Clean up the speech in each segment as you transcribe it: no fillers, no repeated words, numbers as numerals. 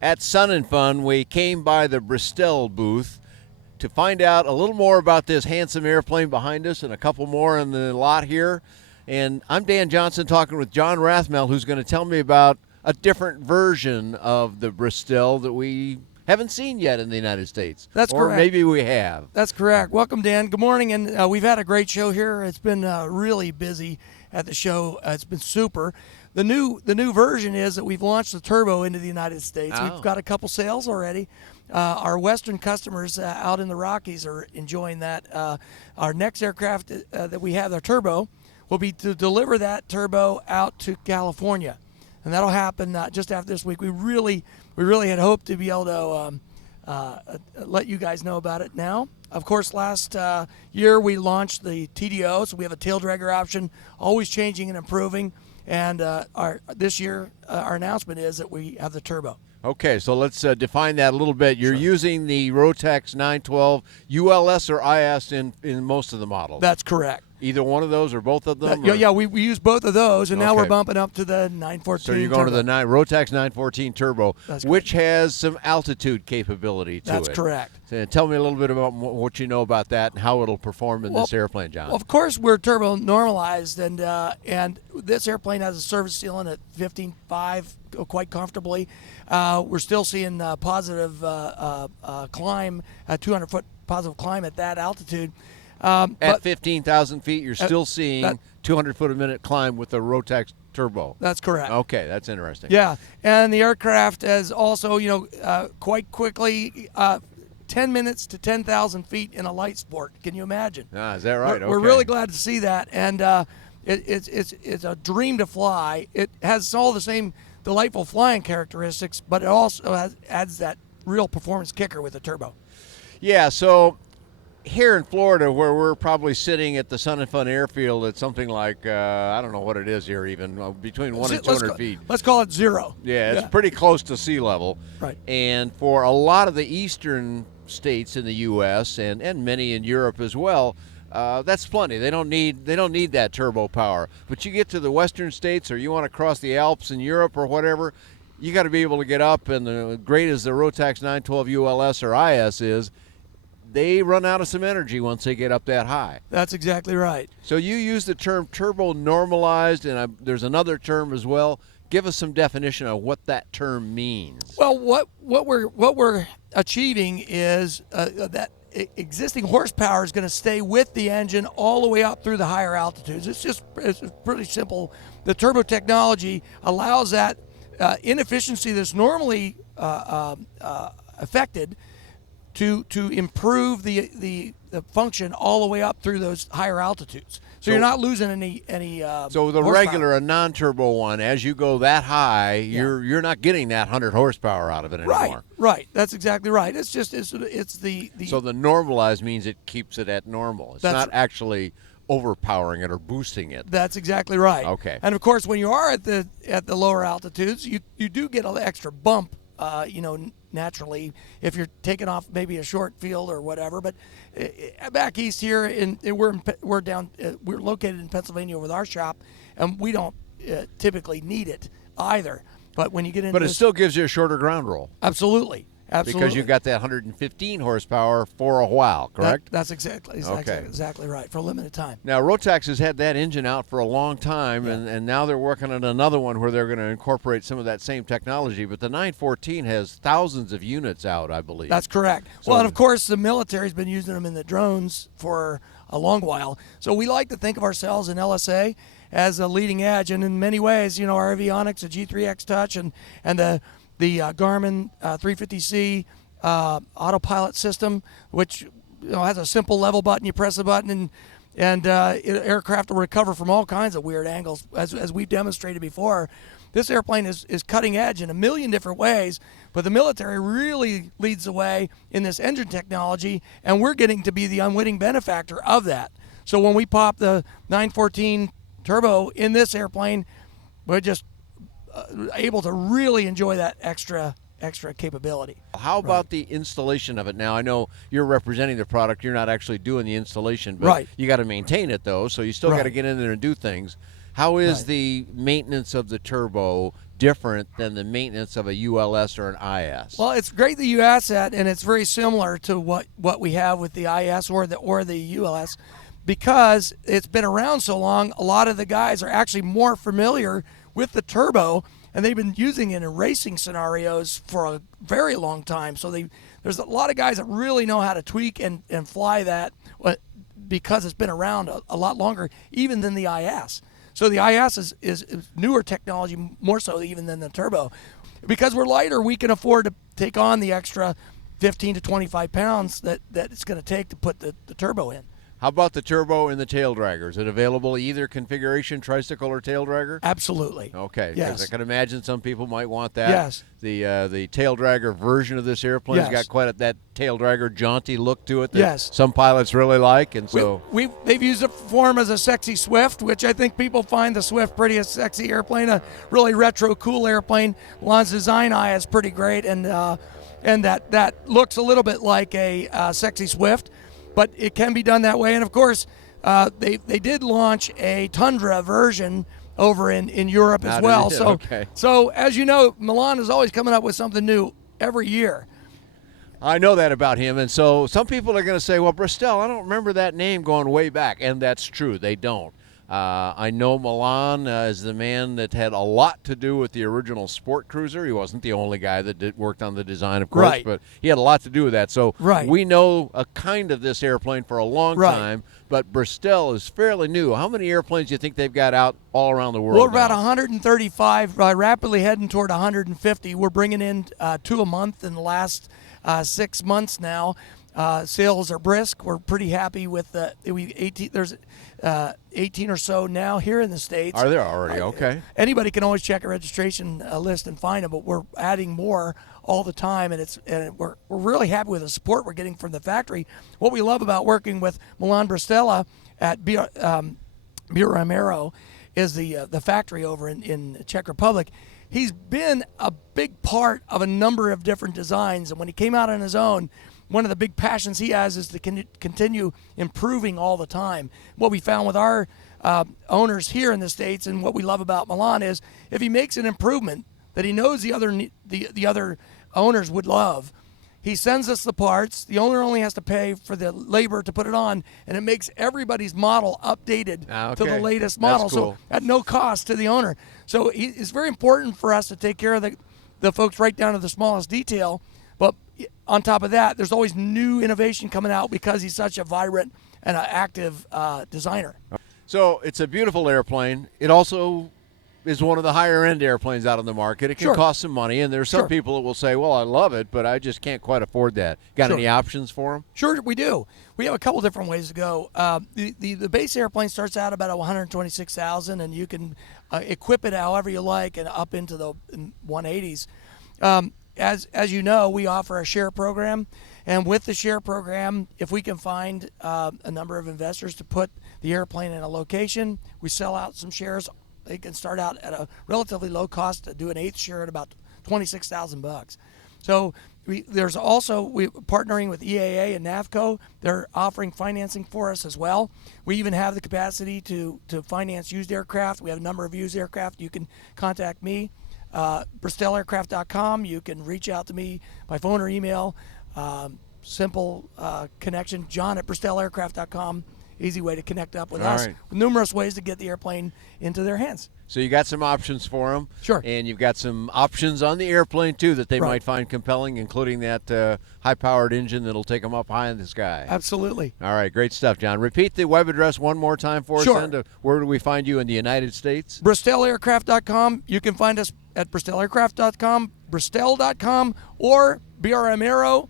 At Sun and Fun, we came by the BRISTELL booth to find out a little more about this handsome airplane behind us and a couple more in the lot here. And I'm Dan Johnson talking with John Rathmel, who's going to tell me about a different version of the BRISTELL that we haven't seen yet in the United States. That's or correct. Or maybe we have. That's correct. Welcome, Dan. Good morning, and we've had a great show here. It's been really busy at the show. It's been super. The new version is that we've launched the turbo into the United States. Oh. We've got a couple sales already. Our Western customers out in the Rockies are enjoying that. Our next aircraft that we have, our turbo, will be to deliver that turbo out to California, and that'll happen just after this week. We really had hoped to be able to let you guys know about it now. Of course, last year we launched the TDO, so we have a tail dragger option, always changing and improving. And this year, our announcement is that we have the turbo. Okay, so let's define that a little bit. You're Sure. using the Rotax 912 ULS or IS in most of the models. That's correct. Either one of those or both of them? Yeah, we use both of those, and now Okay. we're bumping up to the 914 So you're going turbo. to the Rotax 914 Turbo, That's which has some altitude capability to it. That's correct. So tell me a little bit about what you know about that and how it'll perform in this airplane, John. Well, of course, we're turbo normalized, and this airplane has a service ceiling at 15.5 quite comfortably. We're still seeing positive climb, 200-foot positive climb at that altitude. At 15,000 feet, you're still seeing 200 foot a minute climb with the Rotax Turbo. That's correct. Okay, that's interesting. Yeah, and the aircraft has also, quite quickly, 10 minutes to 10,000 feet in a light sport. Can you imagine? Is that right? We're Okay. really glad to see that, and it's a dream to fly. It has all the same delightful flying characteristics, but it also adds that real performance kicker with the turbo. Yeah, so here in Florida, where we're probably sitting at the Sun and Fun Airfield at something like, I don't know what it is here even, between 1 and 200 feet. Let's call it zero. Yeah, it's pretty close to sea level. Right. And for a lot of the eastern states in the U.S. and many in Europe as well, that's plenty. They don't need that turbo power. But you get to the western states, or you want to cross the Alps in Europe or whatever, you got to be able to get up. And the great as the Rotax 912 ULS or IS is, they run out of some energy once they get up that high. That's exactly right. So you use the term turbo normalized, and there's another term as well. Give us some definition of what that term means. Well, what we're achieving is that existing horsepower is going to stay with the engine all the way up through the higher altitudes. It's pretty simple. The turbo technology allows that inefficiency that's normally affected to improve the function all the way up through those higher altitudes. So you're not losing any So the horsepower. regular, a non-turbo one, as you go that high, you're not getting that 100 horsepower out of it anymore. Right. That's exactly right. It's just it's the So the normalized means it keeps it at normal. It's That's not actually overpowering it or boosting it. That's exactly right. Okay. And of course, when you are at the lower altitudes, you do get an extra bump. Naturally, if you're taking off maybe a short field or whatever. But back east here, we're located in Pennsylvania with our shop, and we don't typically need it either. But when you get into But it still gives you a shorter ground roll. Absolutely. Because you got that 115 horsepower for a while, correct? That's exactly right, for a limited time. Now, Rotax has had that engine out for a long time, and now they're working on another one where they're going to incorporate some of that same technology. But the 914 has thousands of units out, I believe. That's correct. So, well, and of course, the military's been using them in the drones for a long while. So we like to think of ourselves in LSA as a leading edge, and in many ways, our avionics, the G3X Touch, and the Garmin 350C autopilot system, which has a simple level button. You press the button, and aircraft will recover from all kinds of weird angles, as we've demonstrated before. This airplane is cutting edge in a million different ways, but the military really leads the way in this engine technology, and we're getting to be the unwitting benefactor of that. So when we pop the 914 turbo in this airplane, we're just able to really enjoy that extra capability. How about the installation of it? Now, I know you're representing the product. You're not actually doing the installation, but you got to maintain it, though, so you still got to get in there and do things. How is the maintenance of the turbo different than the maintenance of a ULS or an IS? Well, it's great that you asked that, and it's very similar to what we have with the IS or the ULS, because it's been around so long. A lot of the guys are actually more familiar with the turbo, and they've been using it in racing scenarios for a very long time. So there's a lot of guys that really know how to tweak and fly that, because it's been around a lot longer even than the IS. So the IS is newer technology, more so even than the turbo. Because we're lighter, we can afford to take on the extra 15 to 25 pounds that it's going to take to put the turbo in. How about the turbo and the tail dragger? Is it available either configuration, tricycle or tail dragger? Absolutely. Okay. Yes. Because I can imagine some people might want that. Yes. The tail dragger version of this airplane's Yes. got quite that tail dragger jaunty look to it that Yes. some pilots really like, and so They've used it for them as a sexy Swift, which I think people find the Swift pretty a sexy airplane, a really retro cool airplane. Milan's design eye is pretty great, and that looks a little bit like a sexy Swift. But it can be done that way. And, of course, they did launch a Tundra version over in Europe as well. So, as you know, Milan is always coming up with something new every year. I know that about him. And so some people are going to say, well, BRISTELL, I don't remember that name going way back. And that's true. They don't. I know Milan is the man that had a lot to do with the original sport cruiser. He wasn't the only guy that worked on the design, of course, right. but he had a lot to do with that. So right. we know a kind of this airplane for a long right. time, but BRISTELL is fairly new. How many airplanes do you think they've got out all around the world? We're about now? 135, rapidly heading toward 150. We're bringing in 2 a month in the last 6 months now. Sales are brisk. We're pretty happy with the 18. There's 18 or so now here in the States. Are there already? Okay. Anybody can always check a registration list and find them, but we're adding more all the time, and we're really happy with the support we're getting from the factory. What we love about working with Milan Bristella at Aero is the factory over in Czech Republic. He's been a big part of a number of different designs, and when he came out on his own, one of the big passions he has is to continue improving all the time. What we found with our owners here in the States, and what we love about Milan, is if he makes an improvement that he knows the other owners would love, he sends us the parts. The owner only has to pay for the labor to put it on, and it makes everybody's model updated to the latest model, cool. so at no cost to the owner. So it's very important for us to take care of the folks right down to the smallest detail. But on top of that, there's always new innovation coming out because he's such a vibrant and an active designer. So it's a beautiful airplane. It also is one of the higher-end airplanes out on the market. It can cost some money, and there's some people that will say, well, I love it, but I just can't quite afford that. Got any options for them? Sure, we do. We have a couple different ways to go. The base airplane starts out about $126,000, and you can equip it however you like and up into the 180s. As you know, we offer a share program, and with the share program, if we can find a number of investors to put the airplane in a location, we sell out some shares. They can start out at a relatively low cost to do an eighth share at about $26,000. So we're partnering with EAA and NAVCO. They're offering financing for us as well. We even have the capacity to finance used aircraft. We have a number of used aircraft. You can contact me. BRISTELLaircraft.com. You can reach out to me by phone or email. Simple connection, John@BRISTELLaircraft.com. Easy way to connect up with us. Right. Numerous ways to get the airplane into their hands. So you got some options for them. Sure. And you've got some options on the airplane, too, that they might find compelling, including that high-powered engine that'll take them up high in the sky. Absolutely. All right, great stuff, John. Repeat the web address one more time for us. Sure. Where do we find you in the United States? BRISTELLaircraft.com. You can find us at BRISTELLaircraft.com, Bristell.com, or BRMAero.com.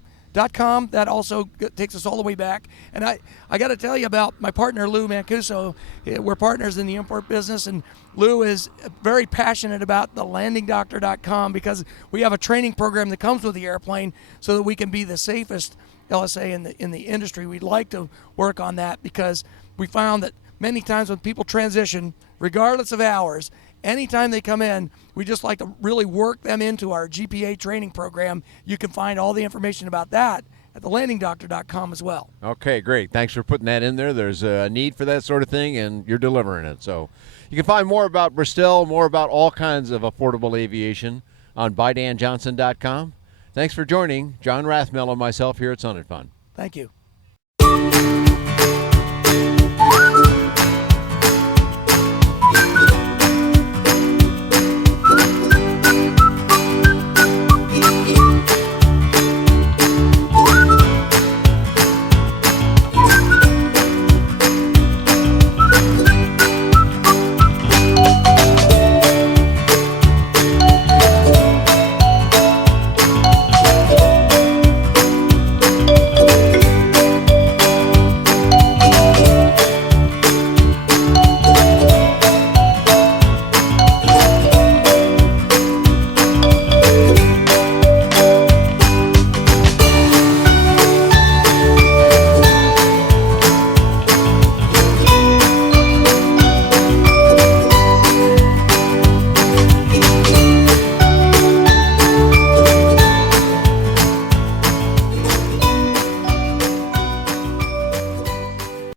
That also takes us all the way back. And I got to tell you about my partner, Lou Mancuso. We're partners in the import business, and Lou is very passionate about the landingdoctor.com because we have a training program that comes with the airplane so that we can be the safest LSA in the industry. We'd like to work on that because we found that many times when people transition, regardless of hours, anytime they come in, we just like to really work them into our GPA training program. You can find all the information about that at thelandingdoctor.com as well. Okay, great. Thanks for putting that in there. There's a need for that sort of thing, and you're delivering it. So you can find more about BRISTELL, more about all kinds of affordable aviation on bydanjohnson.com. Thanks for joining John Rathmell and myself here at Sun and Fun. Thank you.